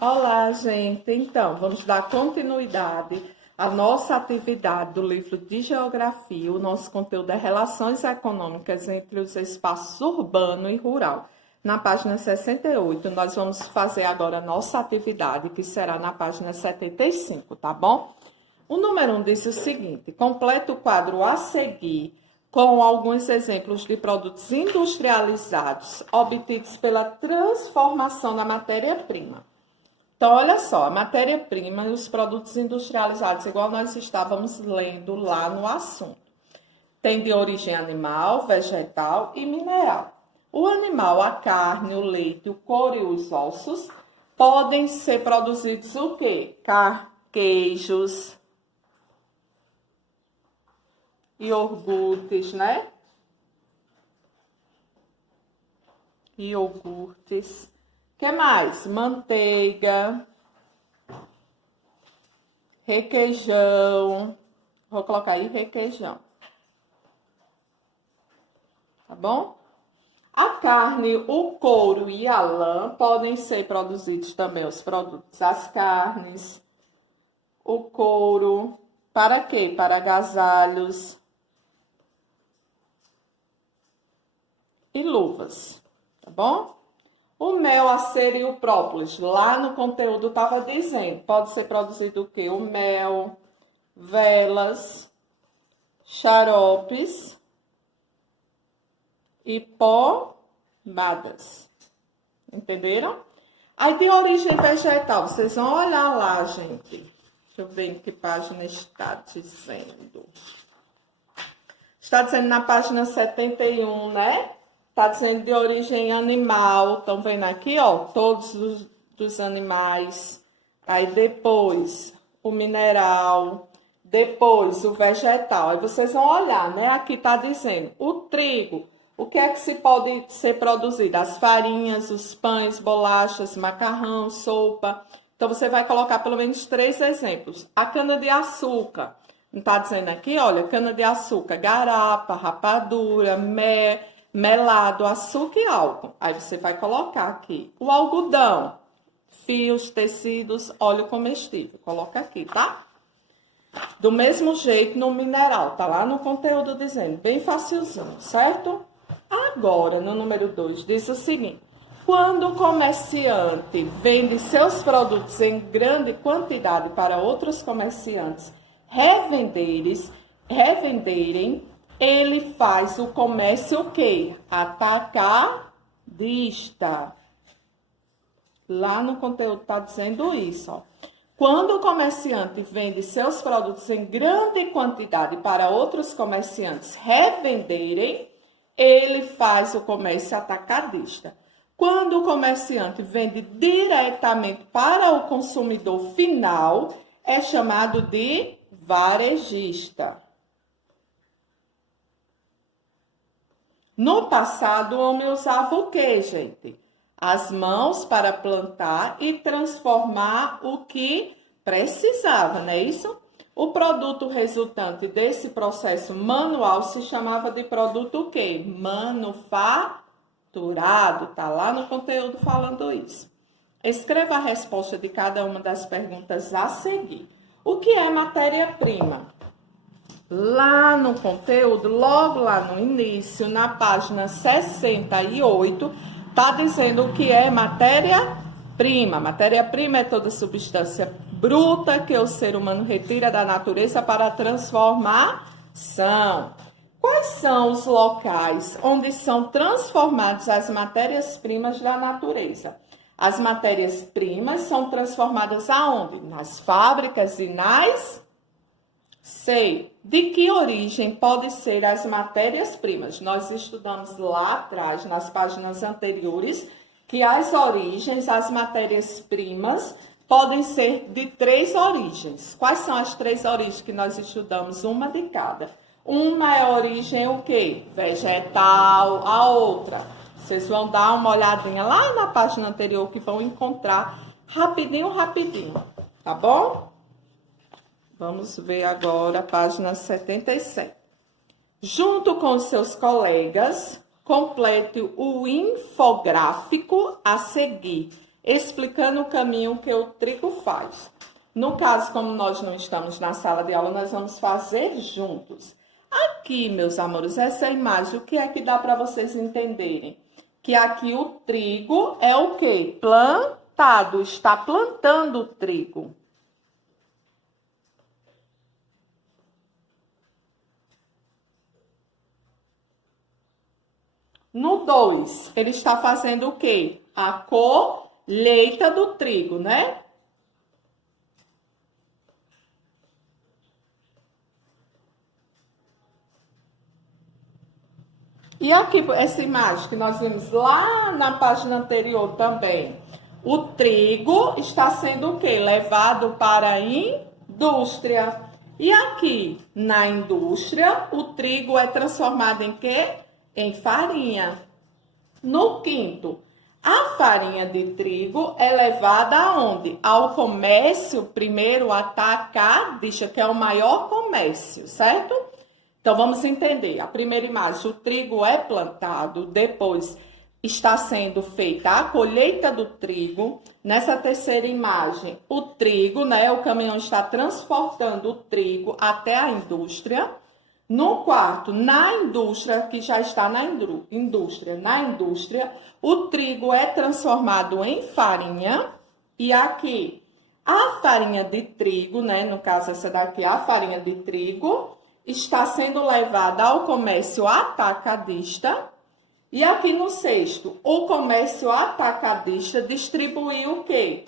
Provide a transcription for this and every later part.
Olá, gente. Então, vamos dar continuidade à nossa atividade do livro de Geografia. O nosso conteúdo é Relações Econômicas entre os espaços urbano e rural. Na página 68, nós vamos fazer agora a nossa atividade, que será na página 75, tá bom? O número 1 diz o seguinte: completa o quadro a seguir com alguns exemplos de produtos industrializados obtidos pela transformação da matéria-prima. Então, olha só, a matéria-prima e os produtos industrializados, igual nós estávamos lendo lá no assunto, tem de origem animal, vegetal e mineral. O animal, a carne, o leite, o couro e os ossos podem ser produzidos o quê? Queijos, iogurtes, né? Iogurtes. Que mais? Manteiga, requeijão. Vou colocar aí requeijão. Tá bom? A carne, o couro e a lã podem ser produzidos também os produtos, as carnes, o couro. Para quê? Para agasalhos e luvas. Tá bom? O mel, a cera e o própolis, lá no conteúdo estava dizendo, pode ser produzido o quê? O mel, velas, xaropes e pomadas. Entenderam? Aí de origem vegetal, vocês vão olhar lá, gente. Deixa eu ver em que página está dizendo. Está dizendo na página 71, né? Está dizendo de origem animal, estão vendo aqui, ó, todos os animais. Aí depois o mineral, depois o vegetal. Aí vocês vão olhar, né? Aqui está dizendo o trigo. O que é que se pode ser produzido? As farinhas, os pães, bolachas, macarrão, sopa. Então você vai colocar pelo menos 3 exemplos. A cana-de-açúcar. Não está dizendo aqui, olha, cana-de-açúcar, garapa, rapadura, melado, açúcar e álcool. Aí você vai colocar aqui o algodão, fios, tecidos, óleo comestível. Coloca aqui, tá? Do mesmo jeito no mineral, tá lá no conteúdo dizendo, bem facilzinho, certo? Agora, no número 2, diz o seguinte: quando o comerciante vende seus produtos em grande quantidade para outros comerciantes revenderem, ele faz o comércio o quê? Atacadista. Lá no conteúdo está dizendo isso, ó. Quando o comerciante vende seus produtos em grande quantidade para outros comerciantes revenderem, ele faz o comércio atacadista. Quando o comerciante vende diretamente para o consumidor final, é chamado de varejista. No passado, o homem usava o quê, gente? As mãos para plantar e transformar o que precisava, não é isso? O produto resultante desse processo manual se chamava de produto o quê? Manufaturado. Tá lá no conteúdo falando isso. Escreva a resposta de cada uma das perguntas a seguir. O que é matéria-prima? Lá no conteúdo, logo lá no início, na página 68, está dizendo o que é matéria-prima. Matéria-prima é toda substância bruta que o ser humano retira da natureza para a transformação. Quais são os locais onde são transformadas as matérias-primas da natureza? As matérias-primas são transformadas aonde? Nas fábricas e nas... Sei. De que origem podem ser as matérias-primas? Nós estudamos lá atrás, nas páginas anteriores, que as origens, as matérias-primas, podem ser de 3 origens. Quais são as 3 origens que nós estudamos? Uma de cada. Uma é a origem o quê? Vegetal. A outra, vocês vão dar uma olhadinha lá na página anterior que vão encontrar rapidinho, tá bom? Vamos ver agora a página 77. Junto com os seus colegas, complete o infográfico a seguir. explicando o caminho que o trigo faz. No caso, como nós não estamos na sala de aula, nós vamos fazer juntos. Aqui, meus amores, essa imagem, o que é que dá para vocês entenderem? Que aqui o trigo é o quê? Plantado, está plantando o trigo. No 2, ele está fazendo o quê? A colheita do trigo, né? E aqui, essa imagem que nós vimos lá na página anterior também. O trigo está sendo o quê? Levado para a indústria. E aqui, na indústria, o trigo é transformado em quê? Em farinha. No 5º, a farinha de trigo é levada aonde? Ao comércio, primeiro atacadista, que é o maior comércio, certo? Então, vamos entender. A primeira imagem, o trigo é plantado, depois está sendo feita a colheita do trigo. Nessa terceira imagem, o trigo, né? O caminhão está transportando o trigo até a indústria. No 4º, na indústria, que já está na indústria, o trigo é transformado em farinha. E aqui, a farinha de trigo, né? No caso, essa daqui, a farinha de trigo, está sendo levada ao comércio atacadista. E aqui no 6º, o comércio atacadista distribuiu o quê?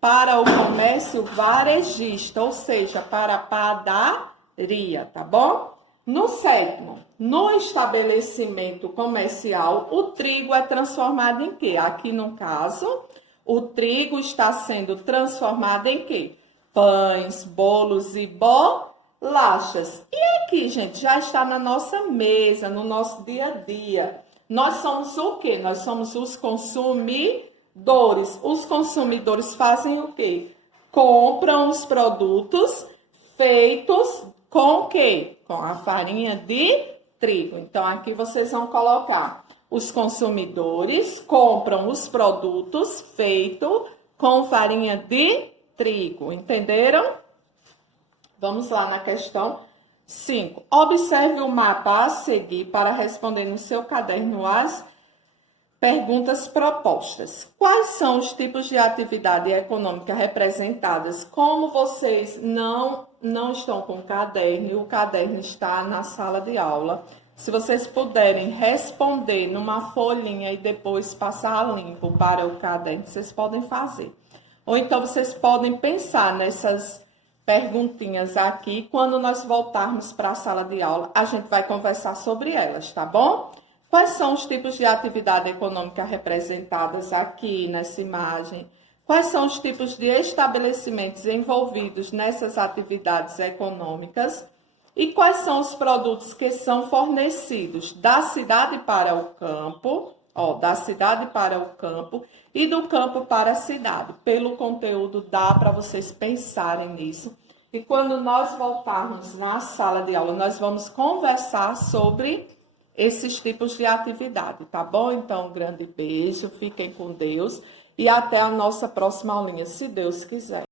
Para o comércio varejista, ou seja, para a padaria, tá bom? No 7º, no estabelecimento comercial, o trigo é transformado em quê? Aqui no caso, o trigo está sendo transformado em quê? Pães, bolos e bolachas. E aqui, gente, já está na nossa mesa, no nosso dia a dia. Nós somos o quê? Nós somos os consumidores. Os consumidores fazem o quê? Compram os produtos feitos com o quê? Com a farinha de trigo. Então, aqui vocês vão colocar: os consumidores compram os produtos feitos com farinha de trigo. Entenderam? Vamos lá na questão 5. Observe o mapa a seguir para responder no seu caderno as perguntas propostas. Quais são os tipos de atividade econômica representadas? Como vocês não estão com o caderno está na sala de aula. Se vocês puderem responder numa folhinha e depois passar a limpo para o caderno, vocês podem fazer. Ou então vocês podem pensar nessas perguntinhas aqui. Quando nós voltarmos para a sala de aula, a gente vai conversar sobre elas, tá bom? Quais são os tipos de atividade econômica representadas aqui nessa imagem? Quais são os tipos de estabelecimentos envolvidos nessas atividades econômicas? E quais são os produtos que são fornecidos da cidade para o campo, da cidade para o campo e do campo para a cidade? Pelo conteúdo dá para vocês pensarem nisso. E quando nós voltarmos na sala de aula, nós vamos conversar sobre esses tipos de atividade, tá bom? Então, um grande beijo, fiquem com Deus e até a nossa próxima aulinha, se Deus quiser.